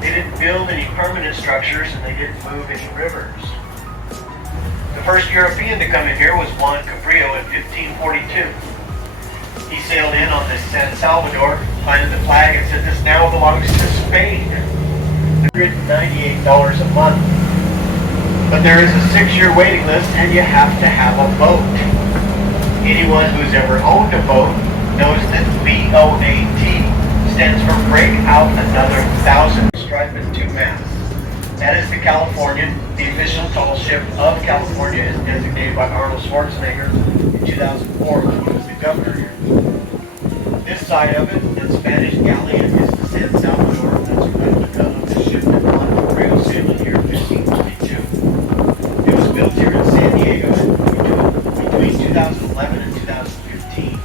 They didn't build any permanent structures and they didn't move any rivers. The first European to come in here was Juan Cabrillo in 1542. He sailed in on this San Salvador, planted the flag and said this now belongs to Spain. $198 a month. But there is a 6-year waiting list and you have to have a boat. Anyone who's ever owned a boat knows that BOAT stands for break out another 1,000 stripe and 2 masts. That is the Californian. The official tall ship of California is designated by Arnold Schwarzenegger in 2004 when he was the governor here. This side of it, the Spanish galleon, is the San Salvador. That's a replica of the ship that Juan Cabrillo sailed in here in 1522. It was built here in San Diego between 2011 and 2015.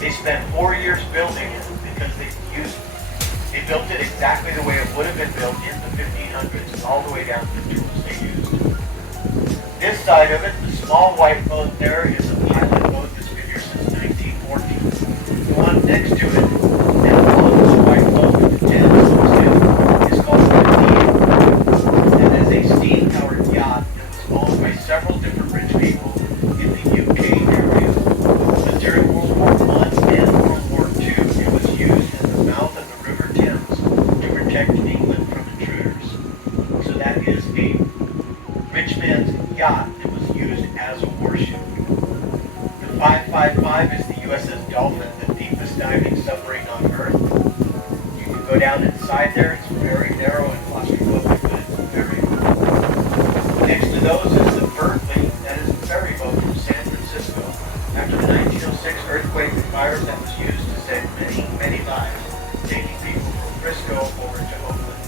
They spent 4 years building it because they built it exactly the way it would have been built in the 1500s, all the way down to the tools they used. This side of it, the small white boat there, is a pilot boat that's been here since 1914. The one next to it, that longest white boat with the jet is called the Diego. That is a steam-powered yacht that was owned by several different rich people in the UK area. But during World War I and World War II, it was used as the mouth of the River Thames to protect England from intruders. So that is a rich man's yacht that was used as a warship. The 555 is the USS Dolphin, the deepest diving submarine on Earth. You can go down inside there. It's very narrow and claustrophobic, but it's very cool. Next to those is the Berkeley. That is a ferry boat from San Francisco. After the 1906 earthquake and fires, that was used to save many, many lives, taking people from Frisco over to Oakland.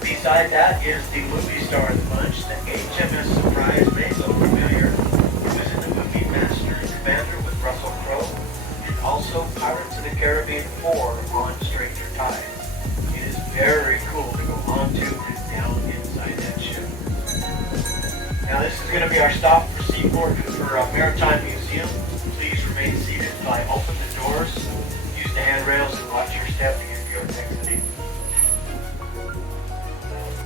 Beside that is the movie star of the bunch, the HMS Surprise, made so familiar. It was in the movie Master and Commander with Russell Crowe, and also Pirates of the Caribbean 4 on Stranger Tides. It is very cool to go onto and down inside that ship. Now this is going to be our stop for Seaport for Maritime Museum. Please remain seated until I open the doors. Use the handrails and watch your step if you're exiting.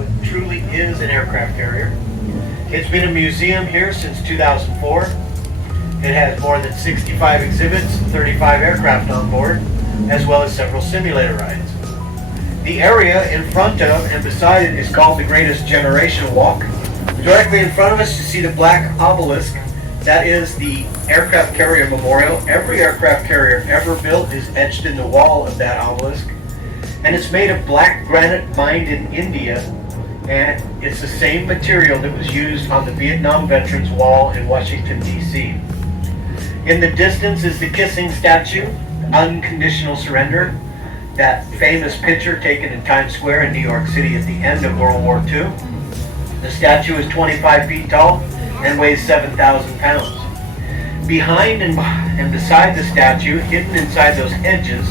It truly is an aircraft carrier. It's been a museum here since 2004. It has more than 65 exhibits, 35 aircraft on board, as well as several simulator rides. The area in front of and beside it is called the Greatest Generation Walk. Directly in front of us you see the black obelisk. That is the aircraft carrier memorial. Every aircraft carrier ever built is etched in the wall of that obelisk. And it's made of black granite mined in India. And it's the same material that was used on the Vietnam Veterans Wall in Washington, D.C. In the distance is the kissing statue, Unconditional Surrender, that famous picture taken in Times Square in New York City at the end of World War II. The statue is 25 feet tall and weighs 7,000 pounds. Behind and beside the statue, hidden inside those hedges,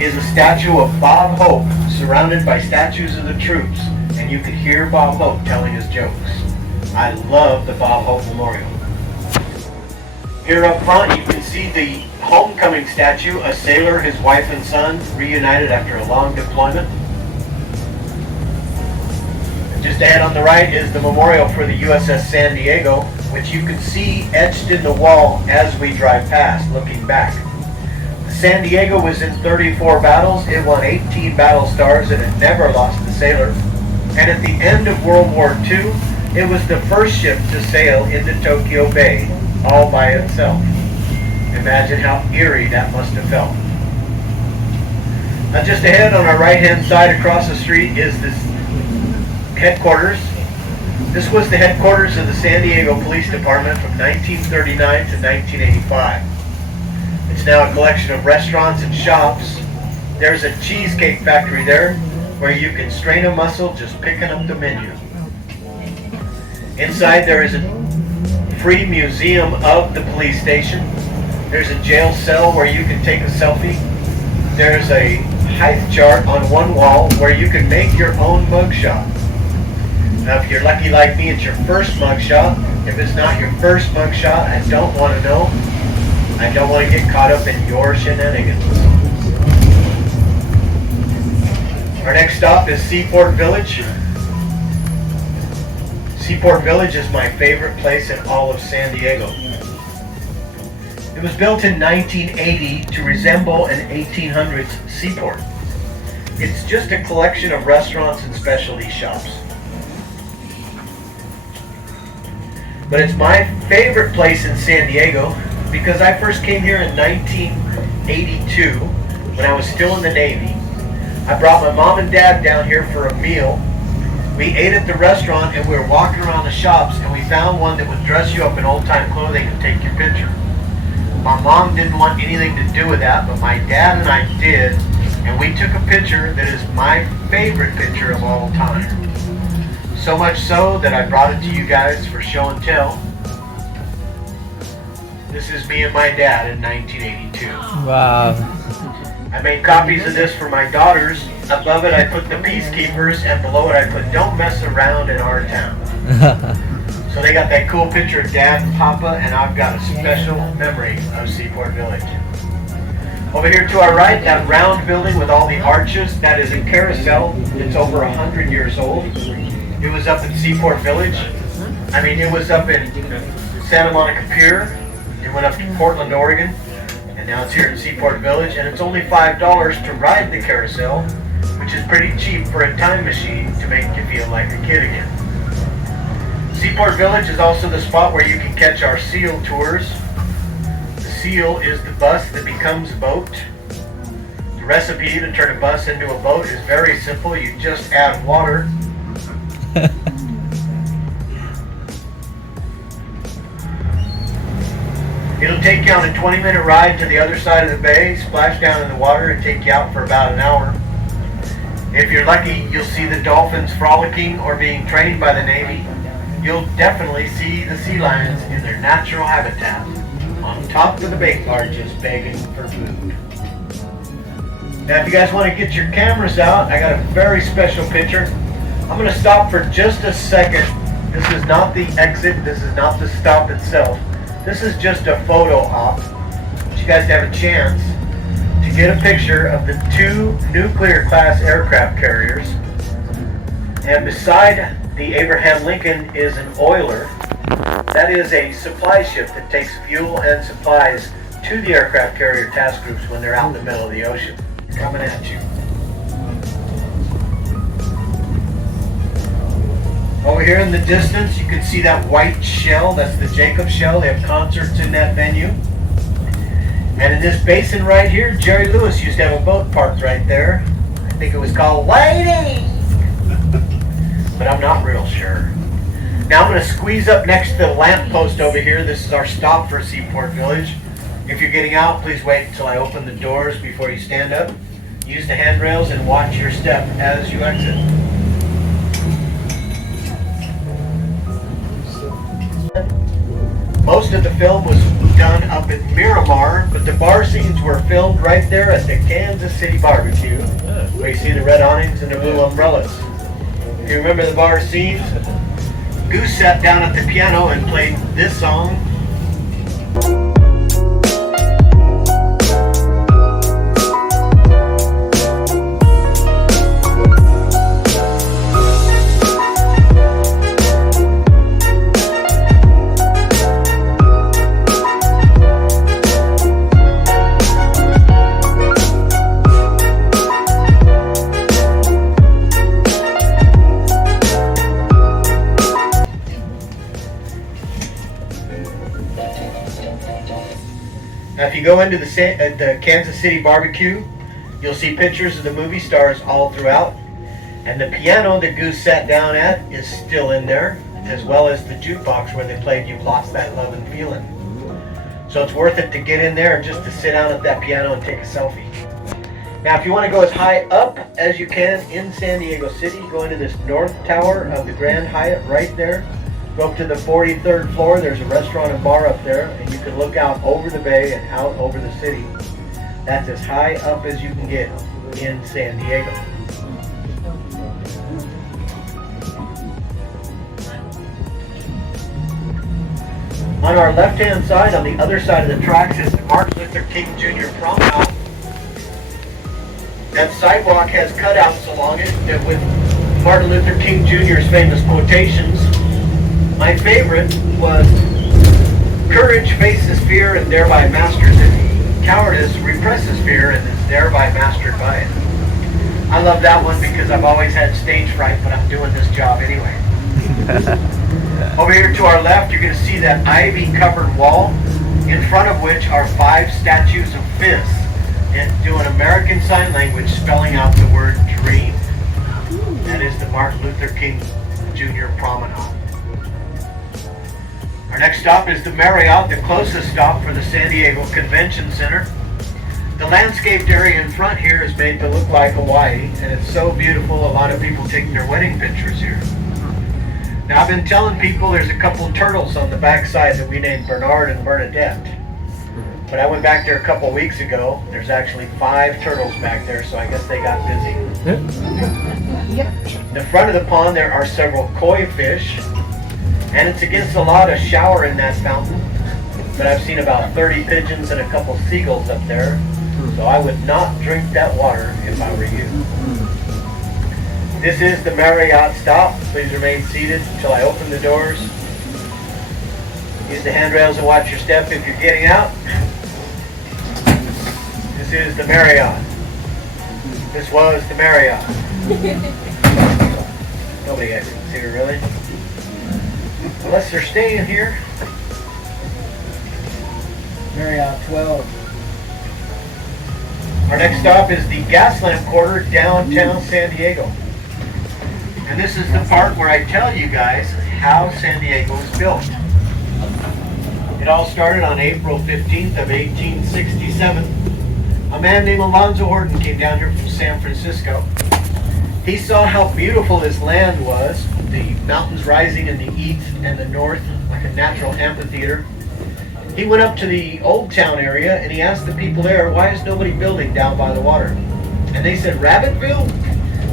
is a statue of Bob Hope, surrounded by statues of the troops, and you can hear Bob Hope telling his jokes. I love the Bob Hope Memorial. Here up front you can see the homecoming statue, a sailor, his wife and son, reunited after a long deployment. Just ahead on the right is the memorial for the USS San Diego, which you can see etched in the wall as we drive past, looking back. The San Diego was in 34 battles, it won 18 battle stars, and it never lost a sailor. And at the end of World War II, it was the first ship to sail into Tokyo Bay, all by itself. Imagine how eerie that must have felt. Now just ahead on our right-hand side across the street is this headquarters. This was the headquarters of the San Diego Police Department from 1939 to 1985. It's now a collection of restaurants and shops. There's a cheesecake factory there where you can strain a muscle just picking up the menu. Inside there is a free museum of the police station. There's a jail cell where you can take a selfie. There's a height chart on one wall where you can make your own mugshot. Now if you're lucky like me, it's your first mugshot. If it's not your first mugshot, I don't want to know. I don't want to get caught up in your shenanigans. Our next Next stop is Seaport Village. Seaport Village is my favorite place in all of San Diego. It was built in 1980 to resemble an 1800s seaport. It's just a collection of restaurants and specialty shops. But it's my favorite place in San Diego because I first came here in 1982 when I was still in the Navy. I brought my mom and dad down here for a meal. We ate at the restaurant and we were walking around the shops and we found one that would dress you up in old-time clothing and take your picture. My mom didn't want anything to do with that, but my dad and I did, and we took a picture that is my favorite picture of all time. So much so that I brought it to you guys for show and tell. This is me and my dad in 1982. Wow. I made copies of this for my daughters. Above it I put the Peacekeepers, and below it I put Don't Mess Around in Our Town. So they got that cool picture of Dad and Papa, and I've got a special memory of Seaport Village. Over here to our right, that round building with all the arches, that is a carousel. It's over 100 years old. It was up in Seaport Village. I mean, it was up in Santa Monica Pier. It went up to Portland, Oregon. And now it's here in Seaport Village. And it's only $5 to ride the carousel, which is pretty cheap for a time machine to make you feel like a kid again. Seaport Village is also the spot where you can catch our SEAL tours. The SEAL is the bus that becomes a boat. The recipe to turn a bus into a boat is very simple. You just add water. It'll take you on a 20-minute ride to the other side of the bay, splash down in the water, and take you out for about an hour. If you're lucky, you'll see the dolphins frolicking or being trained by the Navy. You'll definitely see the sea lions in their natural habitat on top of the bait barges begging for food. Now if you guys want to get your cameras out, I got a very special picture. I'm going to stop for just a second. This is not the exit, this is not the stop itself. This is just a photo op. I want you guys to have a chance to get a picture of the two nuclear class aircraft carriers. And beside the Abraham Lincoln is an oiler. That is a supply ship that takes fuel and supplies to the aircraft carrier task groups when they're out in the middle of the ocean. Coming at you. Over here in the distance, you can see that white shell. That's the Jacob shell. They have concerts in that venue. And in this basin right here, Jerry Lewis used to have a boat parked right there. I think it was called Waiting. But I'm not real sure. Now I'm going to squeeze up next to the lamppost over here. This is our stop for Seaport Village. If you're getting out, please wait until I open the doors before you stand up. Use the handrails and watch your step as you exit. Most of the film was done up at Miramar, but the bar scenes were filmed right there at the Kansas City Barbecue, where you see the red awnings and the blue umbrellas. If you remember the bar scenes, Goose sat down at the piano and played this song. Now if you go into the Kansas City Barbecue, you'll see pictures of the movie stars all throughout. And the piano that Goose sat down at is still in there, as well as the jukebox where they played You've Lost That Lovin' Feelin'. So it's worth it to get in there just to sit down at that piano and take a selfie. Now if you want to go as high up as you can in San Diego City, go into this north tower of the Grand Hyatt right there. Go up to the 43rd floor, there's a restaurant and bar up there, and you can look out over the bay and out over the city. That's as high up as you can get in San Diego. On our left-hand side, on the other side of the tracks, is the Martin Luther King Jr. Prom House. That sidewalk has cutouts along it that with Martin Luther King Jr.'s famous quotations. My favorite was, "Courage faces fear and thereby masters it. Cowardice represses fear and is thereby mastered by it." I love that one because I've always had stage fright, but I'm doing this job anyway. Over here to our left, you're going to see that ivy-covered wall, in front of which are 5 statues of fists and doing American Sign Language spelling out the word dream. That is the Martin Luther King Jr. Promenade. Our next stop is the Marriott, the closest stop for the San Diego Convention Center. The landscaped area in front here is made to look like Hawaii, and it's so beautiful, a lot of people take their wedding pictures here. Now, I've been telling people there's a couple turtles on the backside that we named Bernard and Bernadette. But I went back there a couple weeks ago. There's actually 5 turtles back there, so I guess they got busy. In the front of the pond, there are several koi fish, and it's against the law to shower in that fountain. But I've seen about 30 pigeons and a couple seagulls up there, so I would not drink that water if I were you. This is the Marriott stop. Please remain seated until I open the doors. Use the handrails and watch your step if you're getting out. This is the Marriott. This was the Marriott. Nobody exits here, really. Unless they're staying here. Marriott 12. Our next stop is the Gaslamp Quarter, downtown San Diego. And this is the part where I tell you guys how San Diego was built. It all started on April 15th of 1867. A man named Alonzo Horton came down here from San Francisco. He saw how beautiful this land was, the mountains rising in the east and the north like a natural amphitheater. He went up to the Old Town area and he asked the people there, why is nobody building down by the water? And they said, Rabbitville?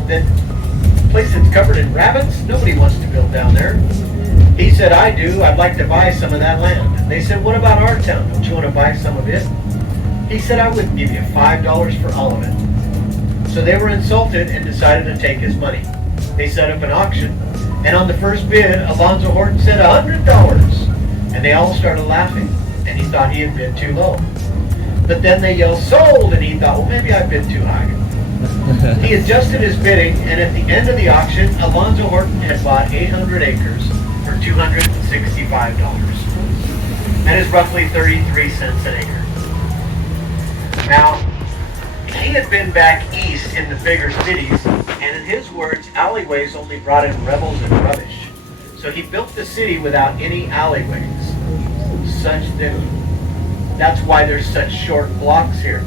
That place that's covered in rabbits? Nobody wants to build down there. He said, I do. I'd like to buy some of that land. They said, what about our town? Don't you want to buy some of it? He said, I wouldn't give you $5 for all of it. So they were insulted and decided to take his money. They set up an auction, and on the first bid, Alonzo Horton said $100. And they all started laughing, and he thought he had bid too low. But then they yelled, sold, and he thought, well, maybe I bid too high. He adjusted his bidding, and at the end of the auction, Alonzo Horton had bought 800 acres for $265. That is roughly 33 cents an acre. Now, he had been back east in the bigger cities, and in his words, alleyways only brought in rebels and rubbish. So he built the city without any alleyways. That's why there's such short blocks here.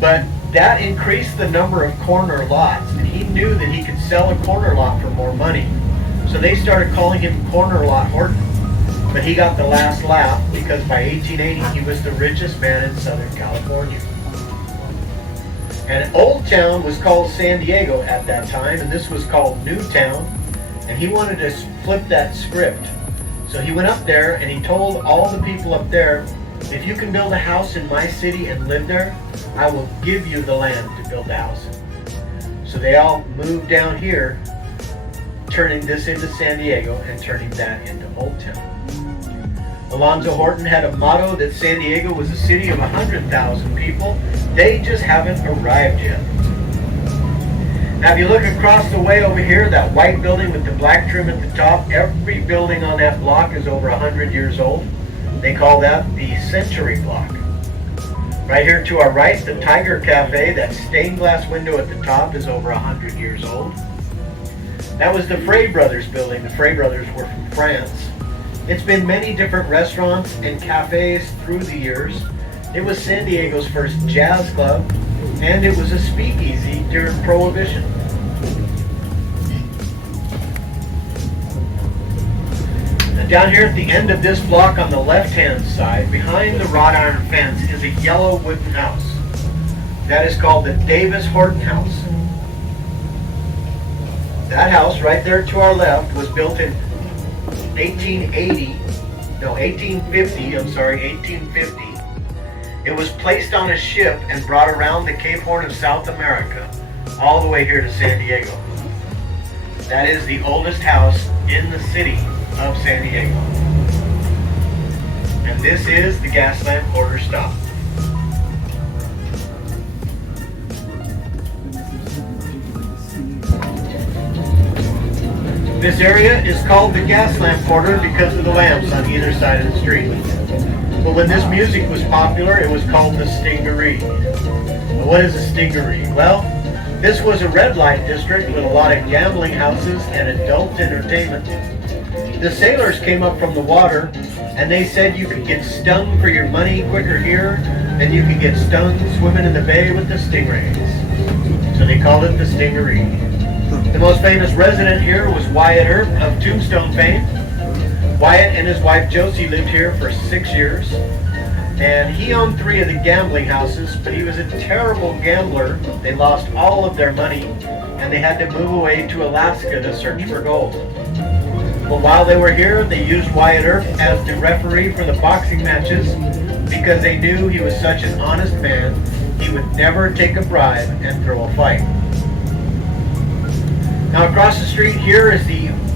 But that increased the number of corner lots, and he knew that he could sell a corner lot for more money. So they started calling him Corner Lot Horton. But he got the last laugh because by 1880 he was the richest man in Southern California. And Old Town was called San Diego at that time, and this was called New Town. And he wanted to flip that script. So he went up there and he told all the people up there, if you can build a house in my city and live there, I will give you the land to build a house in. So they all moved down here, turning this into San Diego and turning that into Old Town. Alonzo Horton had a motto that San Diego was a city of 100,000 people. They just haven't arrived yet. Now if you look across the way over here, that white building with the black trim at the top, every building on that block is over 100 years old. They call that the Century Block. Right here to our right, the Tiger Cafe, that stained glass window at the top is over 100 years old. That was the Frey Brothers building. The Frey Brothers were from France. It's been many different restaurants and cafes through the years. It was San Diego's first jazz club, and it was a speakeasy during Prohibition. And down here at the end of this block on the left-hand side, behind the wrought iron fence, is a yellow wooden house. That is called the Davis Horton House. That house right there to our left was built in 1850, It was placed on a ship and brought around the Cape Horn of South America, all the way here to San Diego. That is the oldest house in the city of San Diego. And this is the Gaslamp Quarter stop. This area is called the Gaslamp Quarter because of the lamps on either side of the street. But when this music was popular, it was called the Stingaree. What is a Stingaree? Well, this was a red light district with a lot of gambling houses and adult entertainment. The sailors came up from the water and they said you could get stung for your money quicker here than you could get stung swimming in the bay with the stingrays. So they called it the Stingaree. The most famous resident here was Wyatt Earp of Tombstone fame. Wyatt and his wife Josie lived here for 6 years, and he owned 3 of the gambling houses, but he was a terrible gambler. They lost all of their money, and they had to move away to Alaska to search for gold. But while they were here, they used Wyatt Earp as the referee for the boxing matches because they knew he was such an honest man, he would never take a bribe and throw a fight. Now across the street here is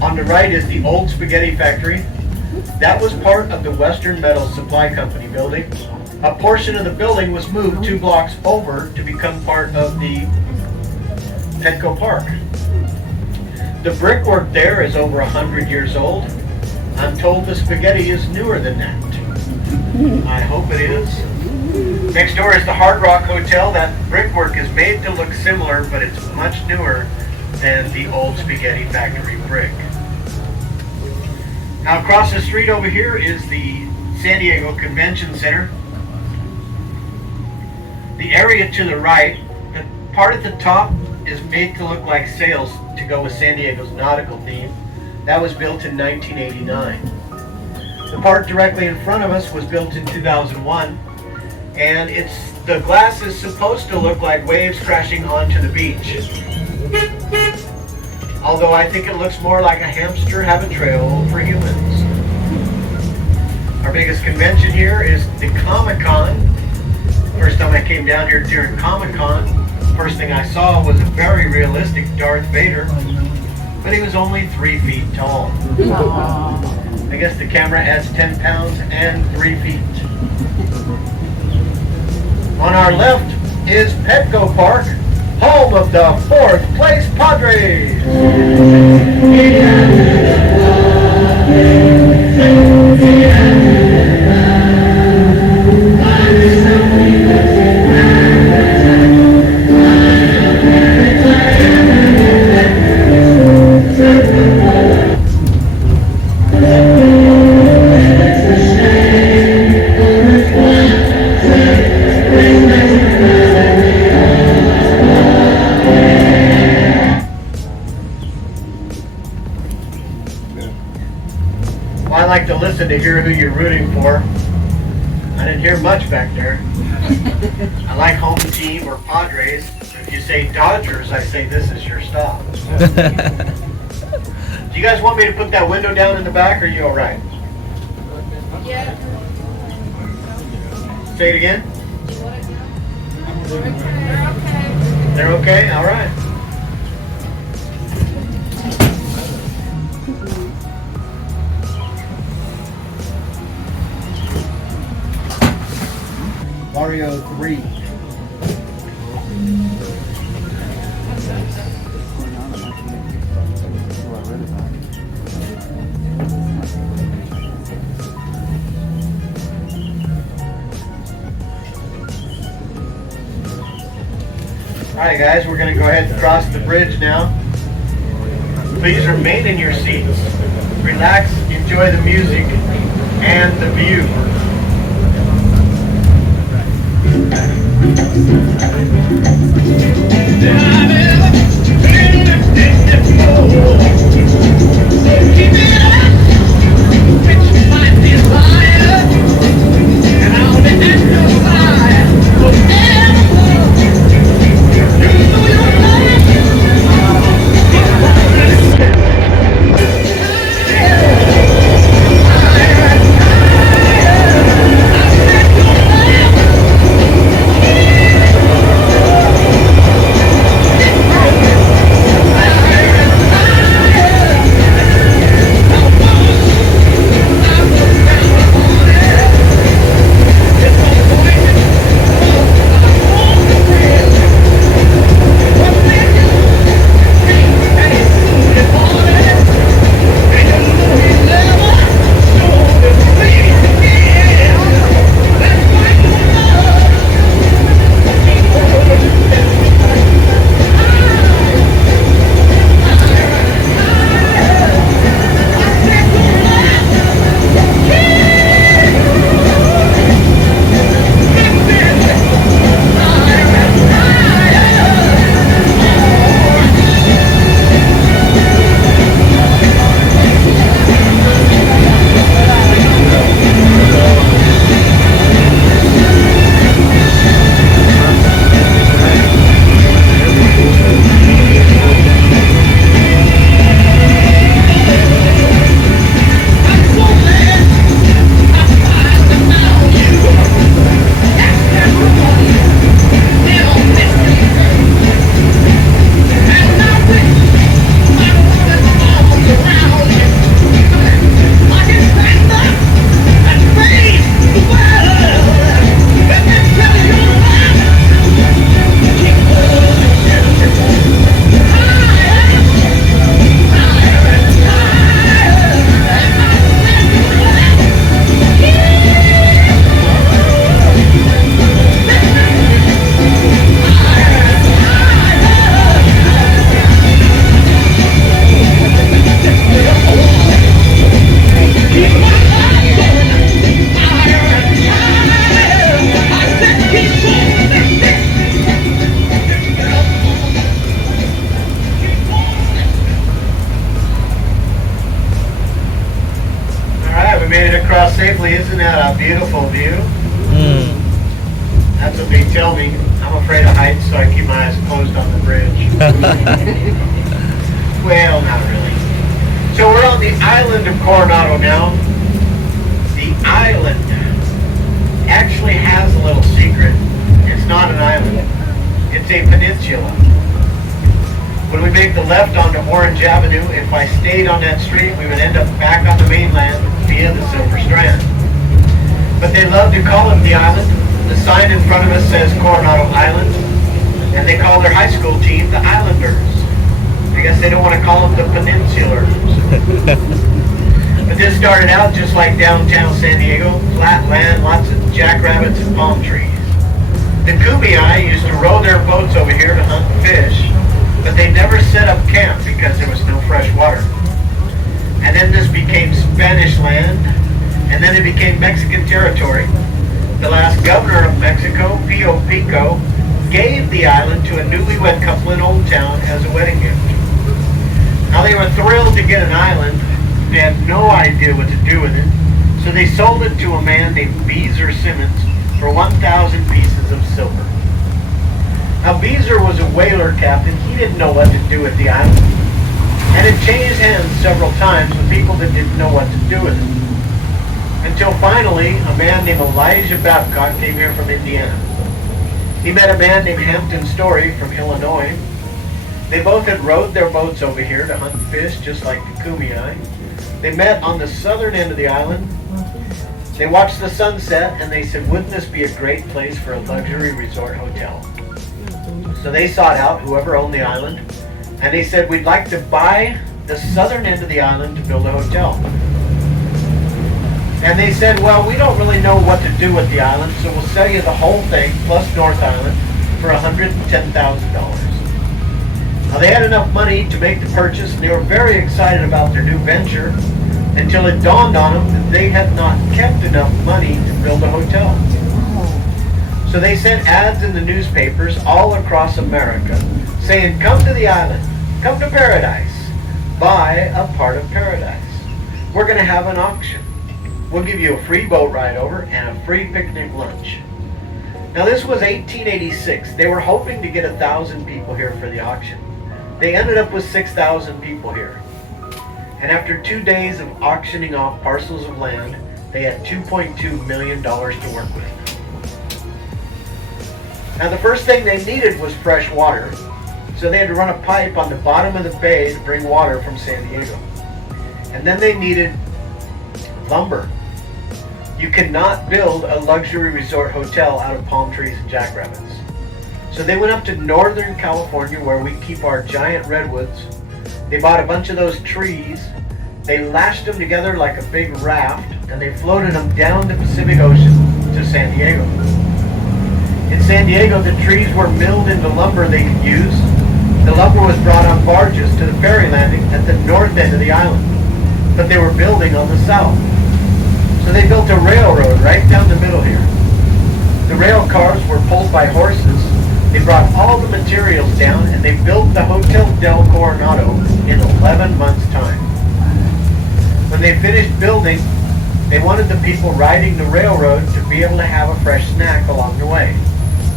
on the right is the old spaghetti factory. That was part of the Western Metal Supply Company building. A portion of the building was moved 2 blocks over to become part of the Petco Park. The brickwork there is over 100 years old. I'm told the spaghetti is newer than that. I hope it is. Next door is the Hard Rock Hotel. That brickwork is made to look similar, but it's much newer than the old spaghetti factory brick. Now across the street over here is the San Diego Convention Center. The area to the right, the part at the top is made to look like sails to go with San Diego's nautical theme. That was built in 1989. The part directly in front of us was built in 2001, and the glass is supposed to look like waves crashing onto the beach. Although I think it looks more like a hamster have a trail for humans. Our biggest convention here is the Comic-Con. First time I came down here during Comic-Con, first thing I saw was a very realistic Darth Vader, but he was only 3 feet tall. I guess the camera adds 10 pounds and 3 feet. On our left is Petco Park, home of the 4th place Padres. I like to listen to hear who you're rooting for. I didn't hear much back there. I like home team or Padres. If you say Dodgers, I say this is your stop. Do you guys want me to put that window down in the back, or are you all right? Yeah. Say it again. They're okay. They're okay? All right. Mario 3. Alright guys, we're going to go ahead and cross the bridge now. Please remain in your seats. Relax, enjoy the music and the view. safely. Isn't that a beautiful view? Mm. That's what they tell me. I'm afraid of heights, so I keep my eyes closed on the bridge. Well, not really. So we're on the island of Coronado now. The island actually has a little secret. It's not an island. It's a peninsula. When we make the left onto Orange Avenue, if I stayed on that street, we would end up back on the mainland via the Silver Strand. But they love to call it the island. The sign in front of us says Coronado Island, and they call their high school team the Islanders. I guess they don't want to call them the Peninsulars. But this started out just like downtown San Diego, flat land, lots of jackrabbits and palm trees. The Kumeyaay used to row their boats over here to hunt fish, but they never set up camp because there was no fresh water. And then this became Spanish land, and then it became Mexican territory. The last governor of Mexico, Pio Pico, gave the island to a newlywed couple in Old Town as a wedding gift. Now they were thrilled to get an island. They had no idea what to do with it, so they sold it to a man named Beezer Simmons for 1,000 pieces of silver. Now Beezer was a whaler captain. He didn't know what to do with the island, and it changed hands several times with people that didn't know what to do with it. Until finally, a man named Elijah Babcock came here from Indiana. He met a man named Hampton Story from Illinois. They both had rowed their boats over here to hunt fish, just like the Kumeyaay. They met on the southern end of the island. They watched the sunset, and they said, wouldn't this be a great place for a luxury resort hotel? So they sought out whoever owned the island, and they said, we'd like to buy the southern end of the island to build a hotel. And they said, well, we don't really know what to do with the island, so we'll sell you the whole thing, plus North Island, for $110,000. Now, they had enough money to make the purchase, and they were very excited about their new venture, until it dawned on them that they had not kept enough money to build a hotel. So they sent ads in the newspapers all across America, saying, come to the island, come to paradise, buy a part of paradise. We're going to have an auction. We'll give you a free boat ride over and a free picnic lunch. Now this was 1886. They were hoping to get 1,000 people here for the auction. They ended up with 6,000 people here. And after 2 days of auctioning off parcels of land, they had $2.2 million to work with. Now the first thing they needed was fresh water, so they had to run a pipe on the bottom of the bay to bring water from San Diego. And then they needed lumber. You cannot build a luxury resort hotel out of palm trees and jackrabbits. So they went up to Northern California, where we keep our giant redwoods. They bought a bunch of those trees. They lashed them together like a big raft, and they floated them down the Pacific Ocean to San Diego. In San Diego, the trees were milled into lumber they could use. The lumber was brought on barges to the ferry landing at the north end of the island, but they were building on the south. So they built a railroad right down the middle here. The rail cars were pulled by horses. They brought all the materials down, and they built the Hotel del Coronado in 11 months' time. When they finished building, they wanted the people riding the railroad to be able to have a fresh snack along the way.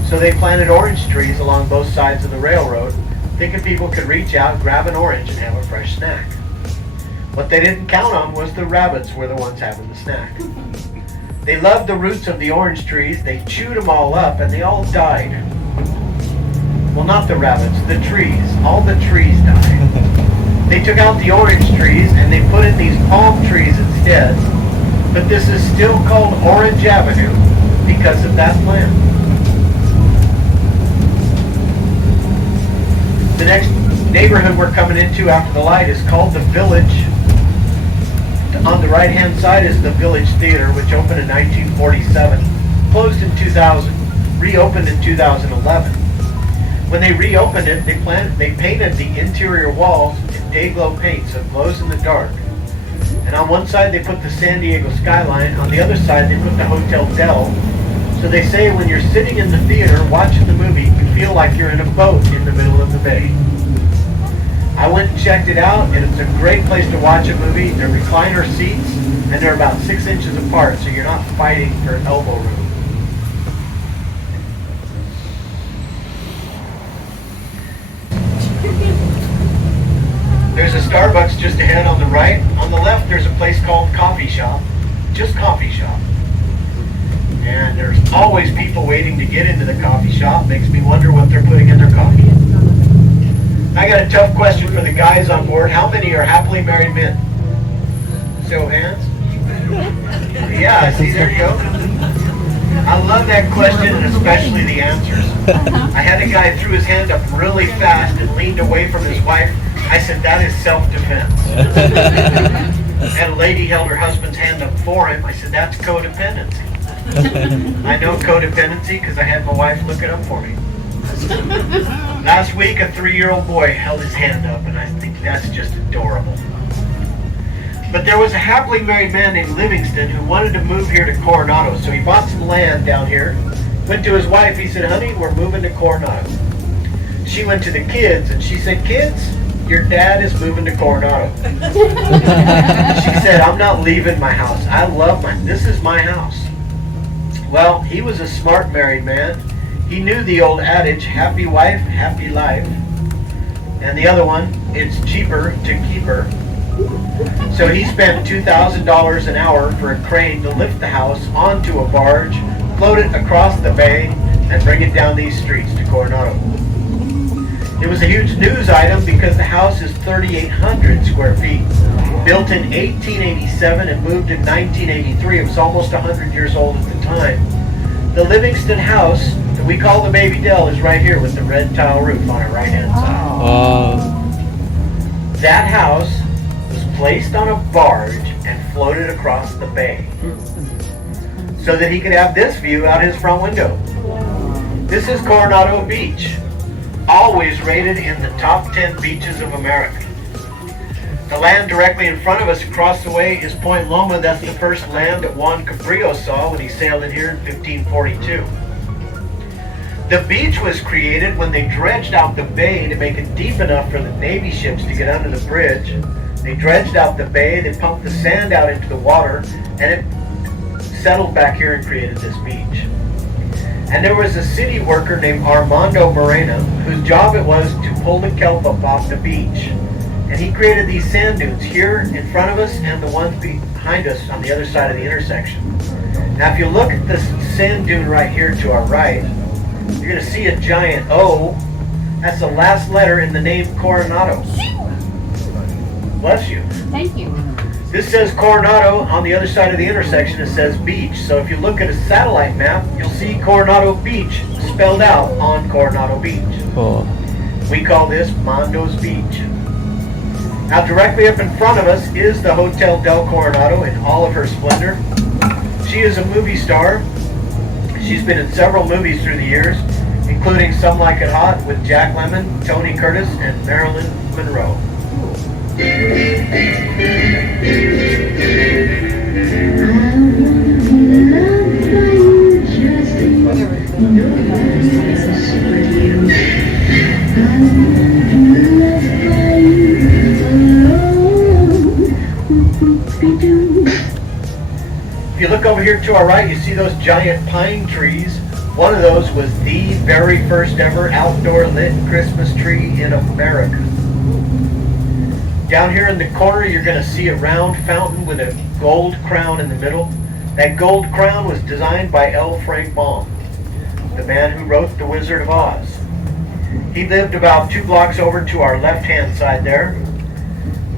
So they planted orange trees along both sides of the railroad, thinking people could reach out, grab an orange, and have a fresh snack. What they didn't count on was the rabbits were the ones having the snack. They loved the roots of the orange trees. They chewed them all up, and they all died. Well, not the rabbits, the trees. All the trees died. They took out the orange trees, and they put in these palm trees instead. But this is still called Orange Avenue because of that land. The next neighborhood we're coming into after the light is called the Village. On the right-hand side is the Village Theater, which opened in 1947, closed in 2000, reopened in 2011. When they reopened it, they painted the interior walls in day-glow paint, so it glows in the dark. And on one side they put the San Diego skyline, on the other side they put the Hotel Del. So they say when you're sitting in the theater watching the movie, you feel like you're in a boat in the middle of the bay. I went and checked it out, and it's a great place to watch a movie. There are recliner seats, and they're about 6 inches apart, so you're not fighting for elbow room. There's a Starbucks just ahead on the right. On the left, there's a place called Coffee Shop. Just Coffee Shop. And there's always people waiting to get into the coffee shop. Makes me wonder what they're putting in their coffee. I got a tough question for the guys on board. How many are happily married men? Show of hands. Yeah, see, there you go. I love that question, and especially the answers. I had a guy threw his hand up really fast and leaned away from his wife. I said, that is self-defense. And a lady held her husband's hand up for him. I said, that's codependency. I know codependency because I had my wife look it up for me. Last week, a 3-year-old boy held his hand up, and I think that's just adorable. But there was a happily married man named Livingston who wanted to move here to Coronado, so he bought some land down here. Went to his wife, he said, honey, we're moving to Coronado. She went to the kids, and she said, kids, your dad is moving to Coronado. She said, I'm not leaving my house. I love this is my house. Well, he was a smart married man. He knew the old adage, happy wife, happy life. And the other one, it's cheaper to keep her. So he spent $2,000 an hour for a crane to lift the house onto a barge, float it across the bay, and bring it down these streets to Coronado. It was a huge news item because the house is 3,800 square feet. Built in 1887 and moved in 1983. It was almost 100 years old at the time. The Livingston house that we call the Baby Dell is right here with the red tile roof on our right-hand side. That house was placed on a barge and floated across the bay so that he could have this view out his front window. This is Coronado Beach, always rated in the top 10 beaches of America. The land directly in front of us across the way is Point Loma. That's the first land that Juan Cabrillo saw when he sailed in here in 1542. The beach was created when they dredged out the bay to make it deep enough for the Navy ships to get under the bridge. They dredged out the bay, they pumped the sand out into the water, and it settled back here and created this beach. And there was a city worker named Armando Moreno, whose job it was to pull the kelp up off the beach. And he created these sand dunes here in front of us and the ones behind us on the other side of the intersection. Now if you look at this sand dune right here to our right, you're going to see a giant O. That's the last letter in the name Coronado. Bless you. Thank you. This says Coronado. On the other side of the intersection it says beach. So if you look at a satellite map, you'll see Coronado Beach spelled out on Coronado Beach. Oh. We call this Mondo's Beach. Now directly up in front of us is the Hotel Del Coronado in all of her splendor. She is a movie star. She's been in several movies through the years, including Some Like It Hot with Jack Lemmon, Tony Curtis, and Marilyn Monroe. If you look over here to our right, you see those giant pine trees. One of those was the very first ever outdoor lit Christmas tree in America. Down here in the corner, you're going to see a round fountain with a gold crown in the middle. That gold crown was designed by L. Frank Baum, the man who wrote The Wizard of Oz. He lived about 2 blocks over to our left-hand side there.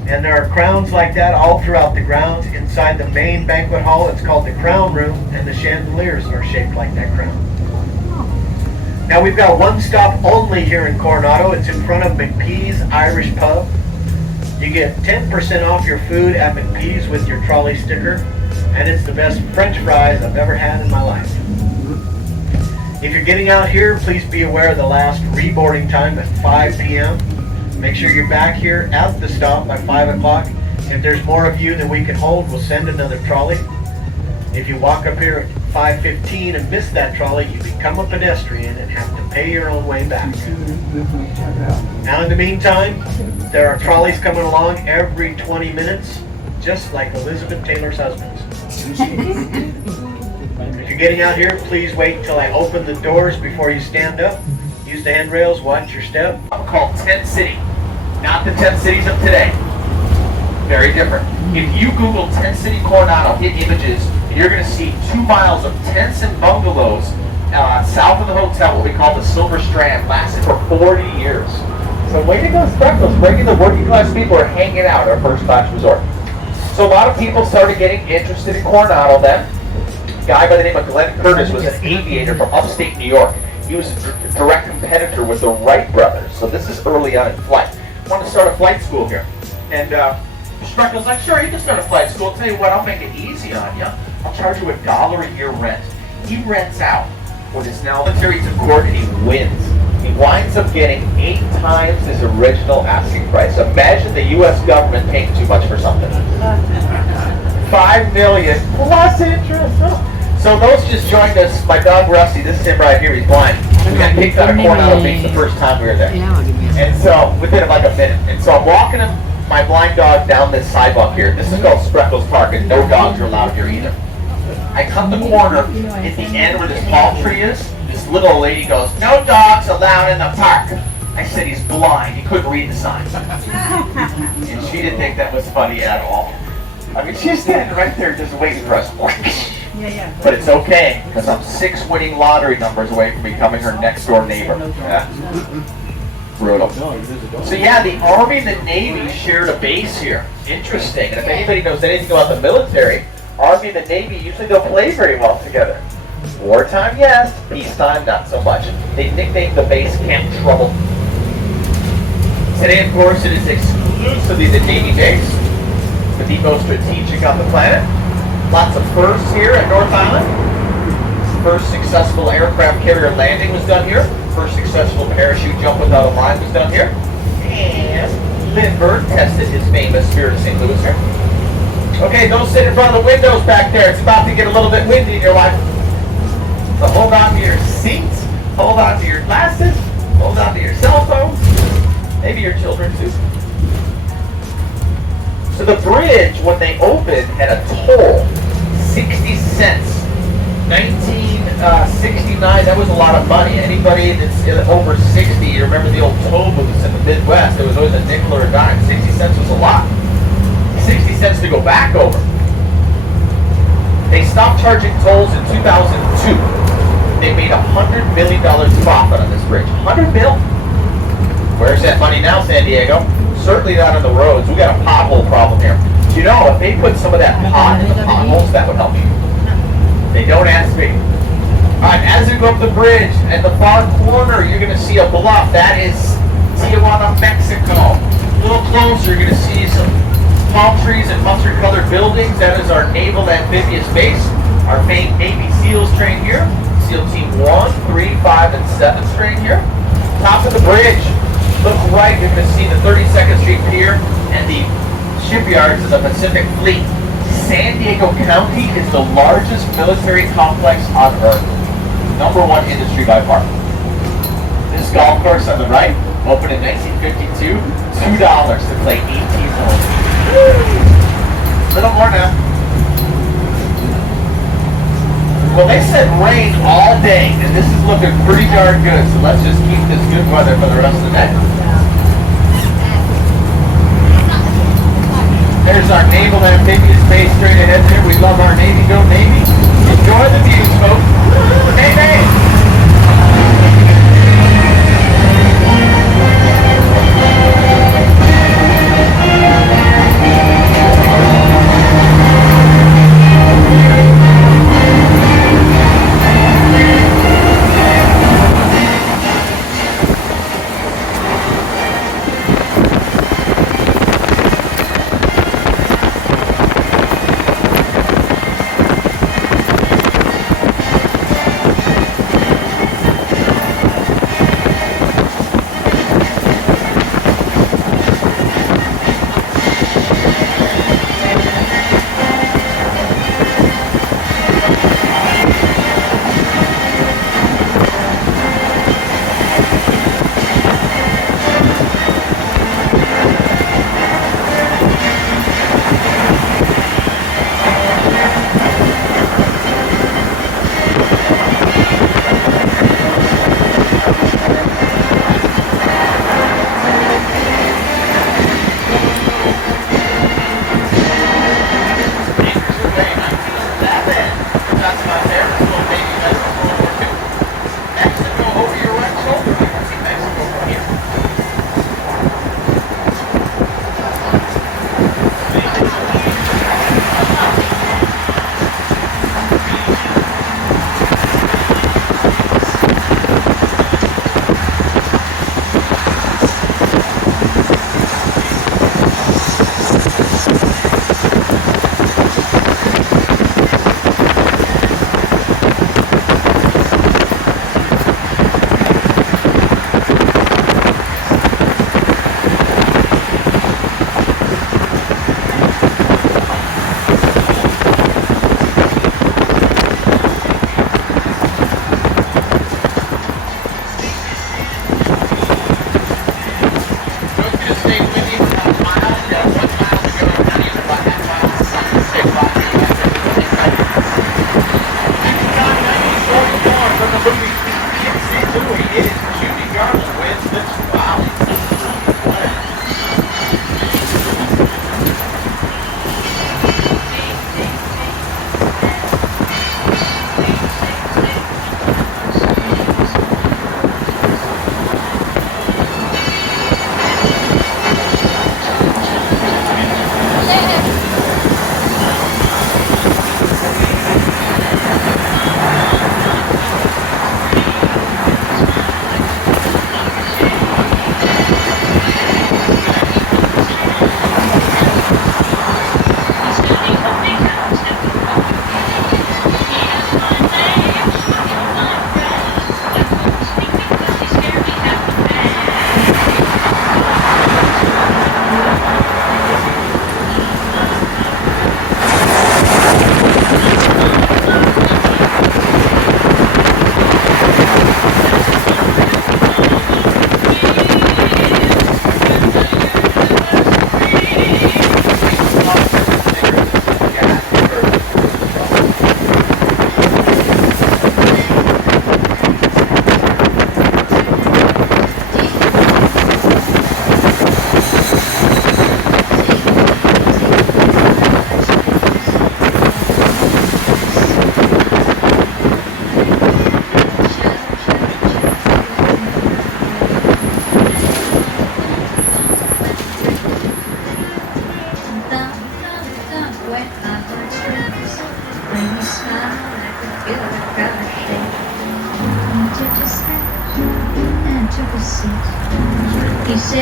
And there are crowns like that all throughout the grounds. Inside the main banquet hall, it's called the Crown Room, and the chandeliers are shaped like that crown. Now we've got one stop only here in Coronado. It's in front of McPee's Irish Pub. You get 10% off your food at McPee's with your trolley sticker, and it's the best French fries I've ever had in my life. If you're getting out here, please be aware of the last reboarding time at 5 p.m. Make sure you're back here at the stop by 5 o'clock. If there's more of you than we can hold, we'll send another trolley. If you walk up here at 5:15 and miss that trolley, you become a pedestrian and have to pay your own way back. Now in the meantime, there are trolleys coming along every 20 minutes. just like Elizabeth Taylor's husband's. If you're getting out here, please wait until I open the doors before you stand up. Use the handrails, watch your step. I'm called Tent City, not the tent cities of today. Very different. If you Google Tent City Coronado, hit images, you're going to see 2 miles of tents and bungalows south of the hotel, what we call the Silver Strand, lasted for 40 years. So way to go, Spreckles. Regular working class people are hanging out at our first class resort. So a lot of people started getting interested in Coronado then. A guy by the name of Glenn Curtis was an aviator from upstate New York. He was a direct competitor with the Wright brothers. So this is early on in flight. Wanted to start a flight school here. And Spreckles like, sure, you can start a flight school. I'll tell you what, I'll make it easy on you. I'll charge you $1 a year rent. He rents out what is now military to court, and he wins. He winds up getting 8 times his original asking price. Imagine the U.S. government paying too much for something. $5 million plus interest. So those just joined us. My dog Rusty, this is him right here. He's blind. We got kicked out of Coronado Beach the first time we were there. And so within like a minute. And so I'm walking him, my blind dog, down this sidewalk here. This is called Spreckles Park, and no dogs are allowed here either. I cut the corner at the end where this palm tree is. This little lady goes, "No dogs allowed in the park." I said, "He's blind. He couldn't read the signs." And she didn't think that was funny at all. I mean, she's standing right there just waiting for us. But it's okay, because I'm 6 winning lottery numbers away from becoming her next door neighbor. Yeah. Brutal. So yeah, the Army and the Navy shared a base here. Interesting. And if anybody knows anything about the military, Army and the Navy usually don't play very well together. Wartime, yes. Peacetime, not so much. They nicknamed the base Camp Trouble. Today, of course, it is exclusively the Navy base, the most strategic on the planet. Lots of firsts here at North Island. First successful aircraft carrier landing was done here. First successful parachute jump without a line was done here. And Lindbergh tested his famous Spirit of St. Louis here. Okay, don't sit in front of the windows back there. It's about to get a little bit windy in your life. So hold on to your seats, hold on to your glasses, hold on to your cell phones, maybe your children too. So the bridge, when they opened, had a toll, 60 cents. 1969, that was a lot of money. Anybody that's over 60, you remember the old toll booths in the Midwest, there was always a nickel or a dime. 60 cents was a lot. 60 cents to go back over. They stopped charging tolls in 2002. They made $100 million profit on this bridge. 100 mil? Where's that money now, San Diego? Certainly not on the roads. We got a pothole problem here. Do you know, if they put some of that pot in the potholes, that would help you. They don't ask me. Alright, as you go up the bridge, at the far corner, you're going to see a bluff. That is Tijuana, Mexico. A little closer, you're going to see some palm trees and mustard-colored buildings. That is our Naval Amphibious Base. Our famed Navy SEALs train here. SEAL Team 1, 3, 5, and 7 train here. Top of the bridge. Look right, you're going to see the 32nd Street Pier and the shipyards of the Pacific Fleet. San Diego County is the largest military complex on Earth. #1 industry by far. This golf course on the right, opened in 1952, $2 to play 18 holes. A little more now. Well, they said rain all day, and this is looking pretty darn good, so let's just keep this good weather for the rest of the day. There's our Naval Amphibious Base straight ahead here. We love our Navy. Go Navy. Enjoy the views, folks. Hey, hey!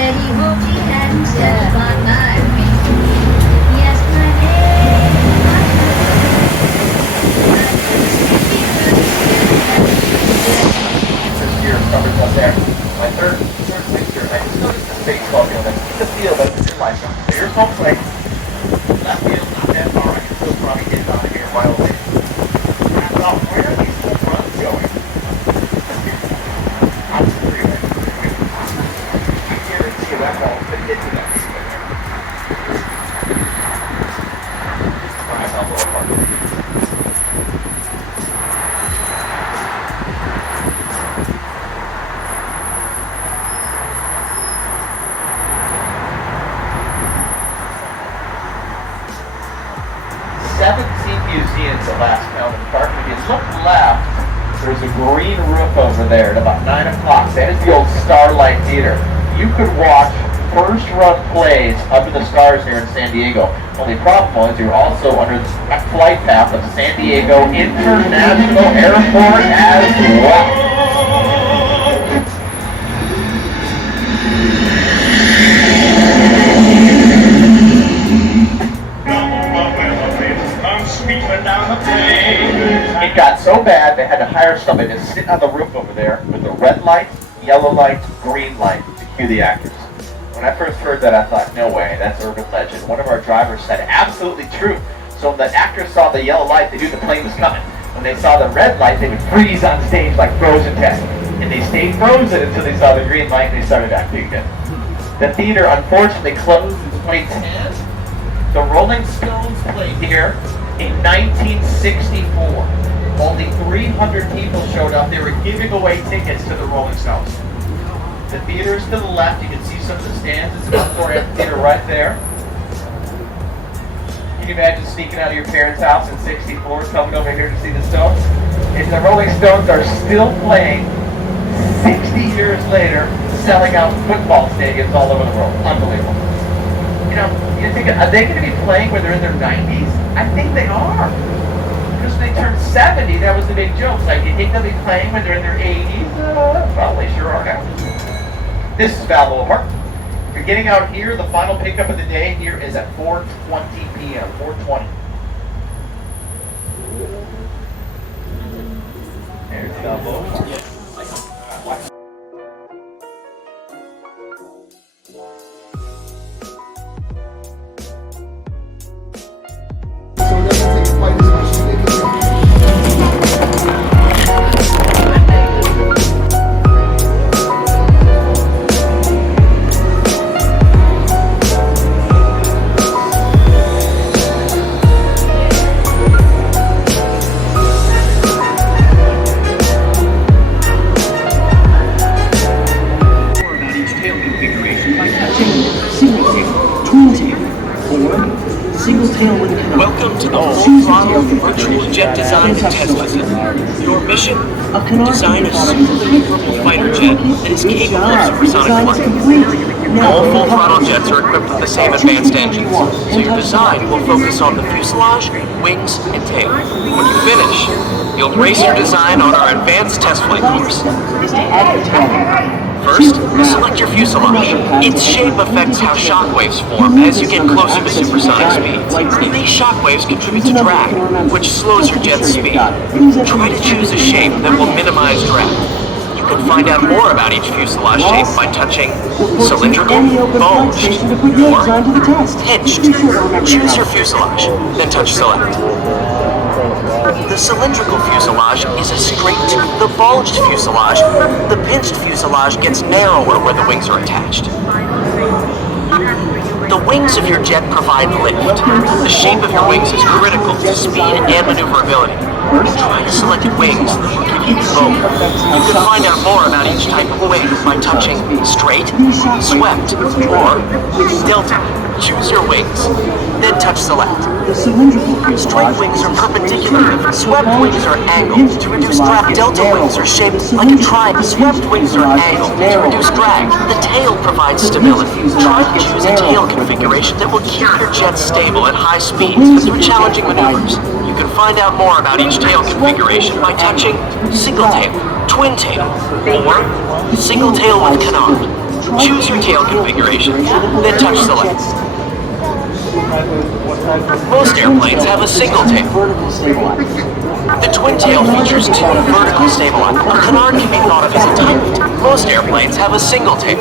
said he hoped he hadn't said my name. Yes, my name. First year coverage up there. My third picture, I just noticed this baseball field. I see the field like this is my son. So here's home plate. That field's not that far. I can still probably get it out of here while away. Now, where are these home runs going? I'm screaming. I guarantee you that ball's been hit to that. My elbow apart. Museums at last count in Park. If you look left, there's a green roof over there at about 9 o'clock. That is the old Starlight Theater. You could watch first run plays under the stars here in San Diego. Only problem was you're also under the flight path of San Diego International Airport as well. It got so bad they had to hire somebody to sit on the roof over there with the red light, yellow light, green light to cue the actors. When I first heard that, I thought, no way, that's urban legend. One of our drivers said, absolutely true. So when the actors saw the yellow light, they knew the plane was coming. When they saw the red light, they would freeze on stage like frozen test. And they stayed frozen until they saw the green light and they started acting again. The theater unfortunately closed in 2010. The Rolling Stones played here in 1964. Only 300 people showed up. They were giving away tickets to the Rolling Stones. The theater is to the left. You can see some of the stands. It's an outdoor amphitheater right there. Can you imagine sneaking out of your parents' house in 64, coming over here to see the Stones? And the Rolling Stones are still playing 60 years later, selling out football stadiums all over the world. Unbelievable. You know, you think, are they going to be playing when they're in their 90s? I think they are. Because when they turned 70, that was the big joke. Like, you think they'll be playing when they're in their 80s? Probably sure are now. This is Balboa Park. If you're getting out here, the final pickup of the day here is at 4:20 p.m. 4:20. There's Balboa Park. Welcome to the full-throttle virtual jet design and test visit. Your mission? Design a super maneuverable fighter jet that is capable of supersonic flight. All full-throttle jets are equipped with the same advanced engines, so your design will focus on the fuselage, wings, and tail. When you finish, you'll race your design on our advanced test flight course. First, select your fuselage. Its shape affects how shockwaves form as you get closer to supersonic speeds. These shockwaves contribute to drag, which slows your jet's speed. Try to choose a shape that will minimize drag. You can find out more about each fuselage shape by touching cylindrical, bulged, or hinged. Choose your fuselage, then touch select. The cylindrical fuselage is a straight tube. The bulged fuselage, the pinched fuselage gets narrower where the wings are attached. The wings of your jet provide lift. The shape of your wings is critical to speed and maneuverability. Try to select wings that will give you both. You can find out more about each type of wing by touching straight, swept, or delta. Choose your wings, then touch select. Straight wings are perpendicular, swept wings are angled. To reduce drag, delta wings are shaped like a triangle. Swept wings are angled. To reduce drag, the tail provides stability. Try to choose a tail configuration that will keep your jet stable at high speeds and through challenging maneuvers. You can find out more about each tail configuration by touching single tail, twin tail, or single tail with canard. Choose your tail configuration, then touch select. Most airplanes have a single tail. The twin tail features two vertical stabilizers. A canard can be thought of as a type of tail. Most airplanes have a single tail.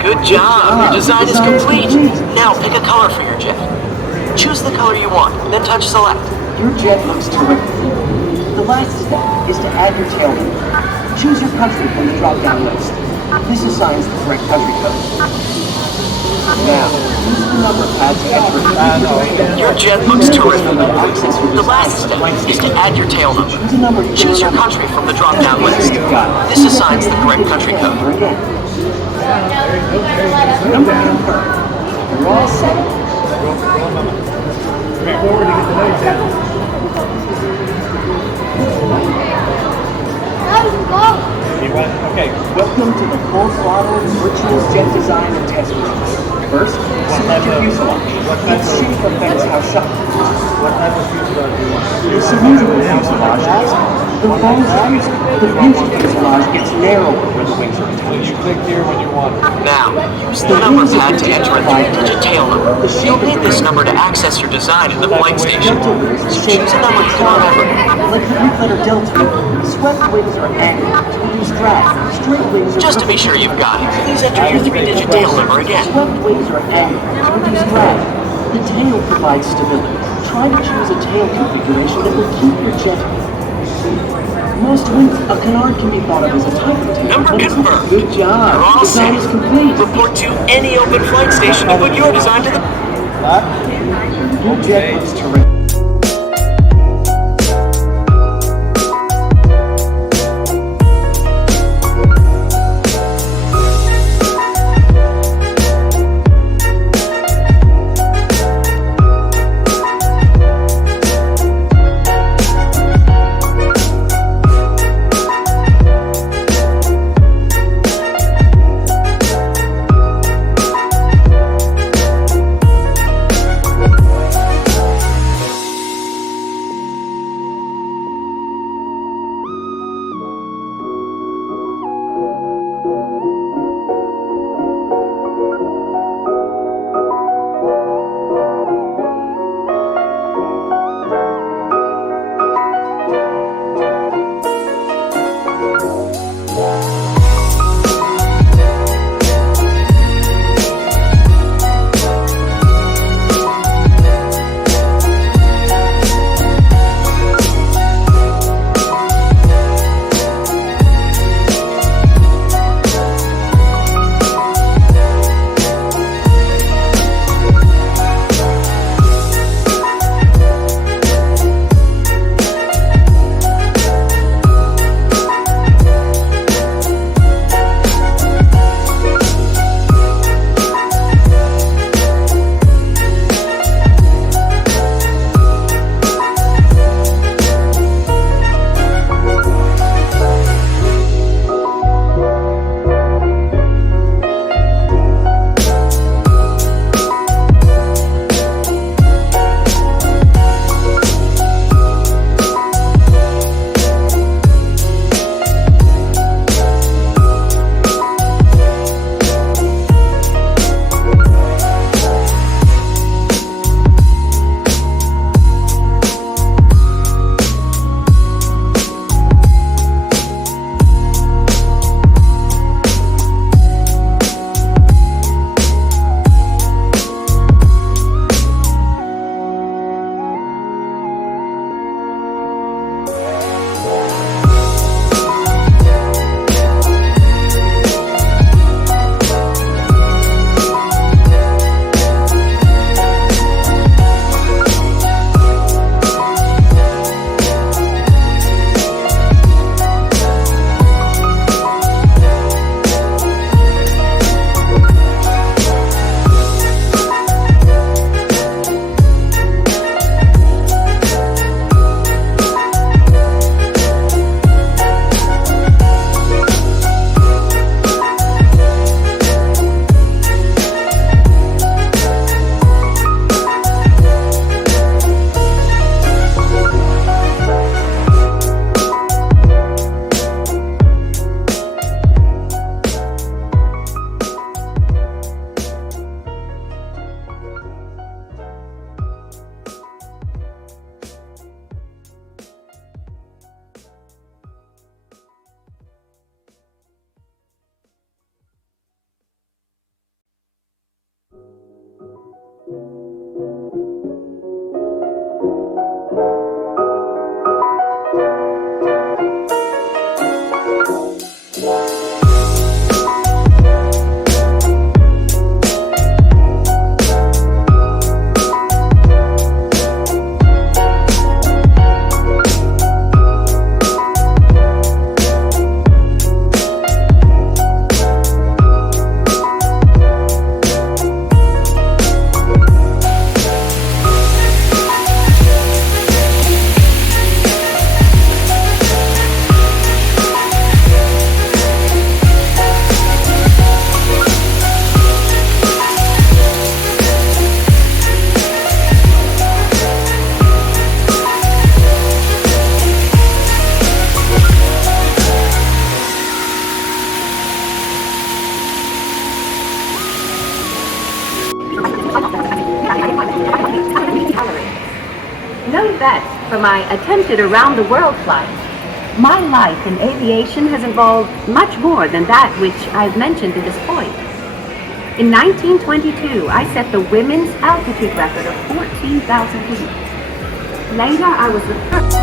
Good job, your design is complete. Now pick a color for your jet. Choose the color you want, then touch select. Your jet looks terrific. The last step is to add your tail number. Choose your country from the drop-down list. This assigns the correct country code. Now, use the number pad to enter it. Your jet looks terrific. The last step is to add your tail number. Choose your country from the drop-down list. This assigns the correct country code. Number confirmed. You're all set. Okay. Welcome to the full throttle Virtuous Jet Design and Test Race. First, select your fuselage. Its shape affects how shock What type of fuselage do you want? the cylindrical fuselage is. The fuselage gets narrower where the wings are attached. You click here when you want. Now, use the number pad to enter a 3-digit tail number. You'll need this number to access your design in the flight station. So choose a number you can remember. Like the Greek letter delta, swept wings are angled to reduce drag. Straight wings are Just to be sure you've got it, please enter your 3-digit tail number again. Swept wings are angled to reduce drag. The tail provides stability. Try to choose a tail configuration that will keep your jet. Most wings, a canard can be thought of as a type of tail. Number but it's not. confirmed. Good job. You're all Design is set. complete. Report to any open flight station to put your design to the... Your jet looks terrific. no vets for my attempted around-the-world flight. My life in aviation has involved much more than that which I've mentioned to this point. In 1922, I set the women's altitude record of 14,000 feet. Later, I was the first.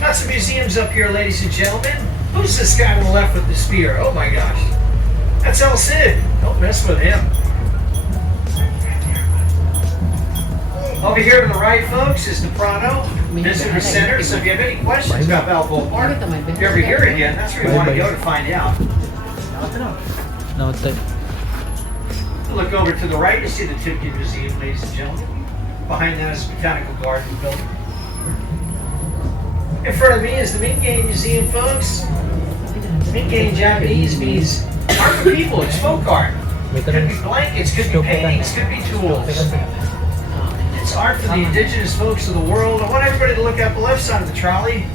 Got some museums up here, ladies and gentlemen. Who's this guy on the left with the spear? Oh my gosh. That's El Cid. Don't mess with him. Over here to the right, folks, is the Prado Visitor Center. So if you have any questions about Balboa Park, if you're ever here again, that's where you want to go to find out. No, it's it. Look over to the right, you see the Tipton Museum, ladies and gentlemen. Behind that is the Botanical Garden building. In front of me is the Mingyang Museum, folks. Mingyang in Japanese means art for people, it's folk art. Could be blankets, could be paintings, could be tools. It's art for the indigenous folks of the world. I want everybody to look at the left side of the trolley.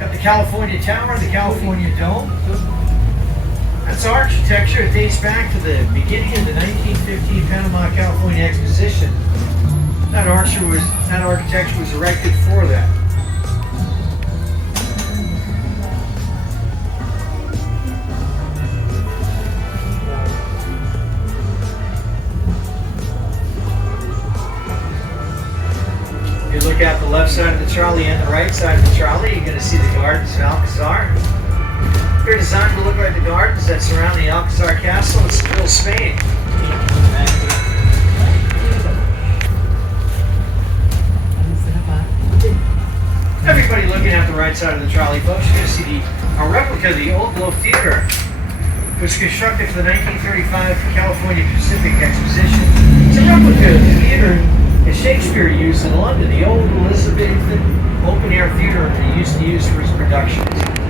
Got the California Tower, the California Dome. That's architecture. It dates back to the beginning of the 1915 Panama, California Exposition. That architecture was erected for that. If you look at the left side of the trolley and the right side of the trolley, you're going to see the gardens of Alcazar. They're designed to look like the gardens that surround the Alcazar Castle in Seville, Spain. Everybody looking at the right side of the trolley, folks, you're going to see a replica of the Old Globe Theater. It was constructed for the 1935 California Pacific Exposition. It's a replica of the theater that Shakespeare used in London, the old Elizabethan open-air theater that he used to use for his productions.